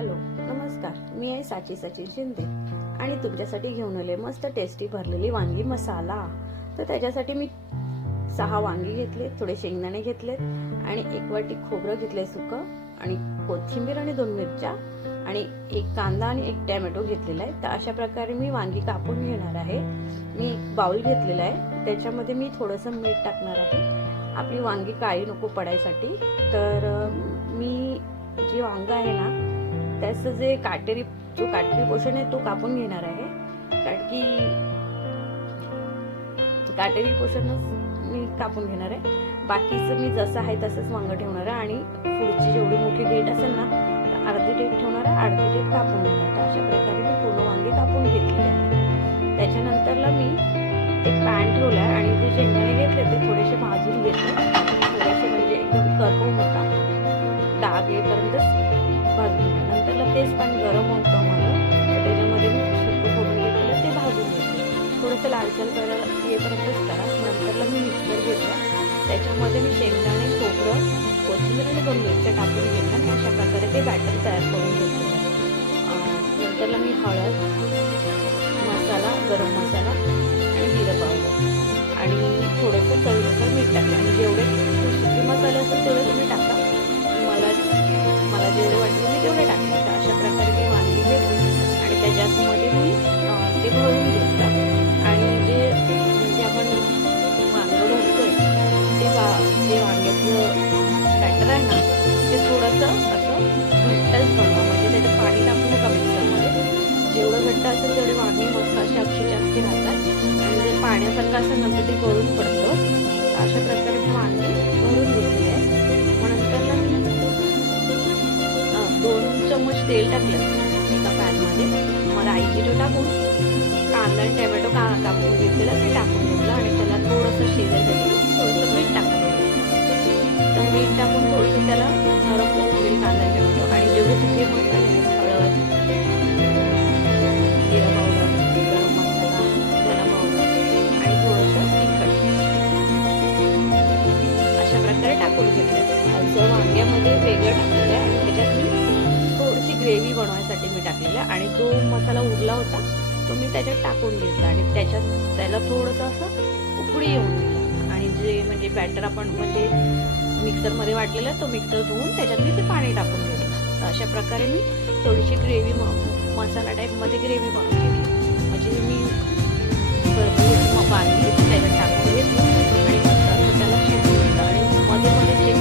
Hello नमस्कार, मी आहे साची सचिन शिंदे आणि तुमच्यासाठी घेऊन आले मस्त टेस्टी भरलेली वांगी मसाला। तर त्याच्यासाठी मी 6 वांगी घेतले, थोडे शेंगदाणे घेतलेत आणि 1 वाटी खोबरं घेतले सुकं आणि कोथिंबीर आणि 2 मिरच्या आणि 1 कांदा आणि 1 टोमॅटो घेतलेला आहे। तर अशा प्रकारे मी वांगी कापून घेणार आहे। मी एक बाउल घेतलेला आहे, त्याच्यामध्ये मी थोडंसं मीठ टाकणार आहे आपली वांगी काळी नको पडायसाठी। तर मी जी वांग आहे ना त्याचं जे काटेरी पोर्शन आहे तो कापून घेणार आहे, कारण की काटेरी पोर्शनच मी कापून घेणार आहे। बाकीचं मी जसं आहे तसंच वांग ठेवणार आहे आणि पुढची जेवढी मोठी डेट असेल ना तर अर्धी डेट ठेवणार आहे, अर्धी डेट कापून घेणार आहे। तर अशा प्रकारे मी पूर्ण वांगी कापून घेतली आहे। त्याच्यानंतरला मी एक पॅन ठेवला आहे आणि जे शेंगदाणे घेतले ते थोडेसे भाजून घेतले, थोडेसे म्हणजे एकदम करपवून नका, डाग येईपर्यंत भाजून घ्या। नंतरला तेच पॅन गरम होतं माझं, तर त्याच्यामध्ये मी सुकं खोबरं घेतलेलं ते भाजून घेतले, थोडंसं लालसर करायला येईपर्यंतच करा। नंतरला मी मिक्सर घेतला, त्याच्यामध्ये मी शेंगदाणे, खोबरं, कोथिंबीर आणि 2 मिरच्या टाकून घेतल्या आणि अशा प्रकारे ते बॅटर तयार करून घेतलेलं आहे। नंतरला मी हळद, मसाला, गरम मसाला आणि जिरं पावडर आणि थोडंसं चवीनुसार मीठ टाकलं आणि जेवढे सुके मसाले असतात तेवढे तुम्ही टाका, मला जेवढे वाटले मी तेवढे टाकले। तर अशा प्रकारे मी वांगी घेतली आणि त्याच्यामध्ये मी ते भरून घेतलं आणि जे म्हणजे आपण वांग भरतोय ते जे वांग्याचं बॅटर आहे ना ते थोडंसं असं घट्टच बनवा, म्हणजे त्याचं पाणी टाकू नका मिक्सरमध्ये। जेवढं घट्ट असेल तेवढे वांगे मस्त असे अक्षी राहतात आणि जर पाण्यासारखं असेल ना तर ते गळून पडतं। अशा प्रकारे मी वांगी भरून घेतली आहे। मग नंतरला मी 2 चम्मच तेल टाकलं एका पॅनमध्ये, मग राईची तो टाकून कांदा आणि टोमॅटो कापून घेतलेलं ते टाकून घेतलं आणि त्याला थोडंसं शिजायसाठी थोडंसं मीठ टाकून घेतलं। तर मीठ टाकून थोडंसं त्याला नरम होईल कांदा आणि टोमॅटो आणि जेवढे सुके मसाले हळद, जिरा पावडर, गरम मसाला, धना पावडर आणि थोडंसं तिखट अशा प्रकारे टाकून घेतलं। जर वांग्यामध्ये वेगळं टाकलेलं आहे आणि त्याच्यात मी थोडीशी ग्रेव्ही बनवायसाठी मी टाकलेला आणि जो मसाला उरला होता तो मी त्याच्यात टाकून घेतला आणि त्याला थोडंसं असं उकळी येऊन दिलं आणि जे म्हणजे बॅटर आपण म्हणजे मिक्सरमध्ये वाटलेलं तो मिक्सर धुवून त्याच्यात मी ते पाणी टाकून घेतलं। तर अशा प्रकारे मी थोडीशी ग्रेव्ही मसाला टाईपमध्ये ग्रेव्ही बनवून घेतली, म्हणजे मी वांगी त्याच्यात टाकून घेतली आणि मस्त असं त्याला शिजवून घेतलं आणि मध्ये मध्ये चेक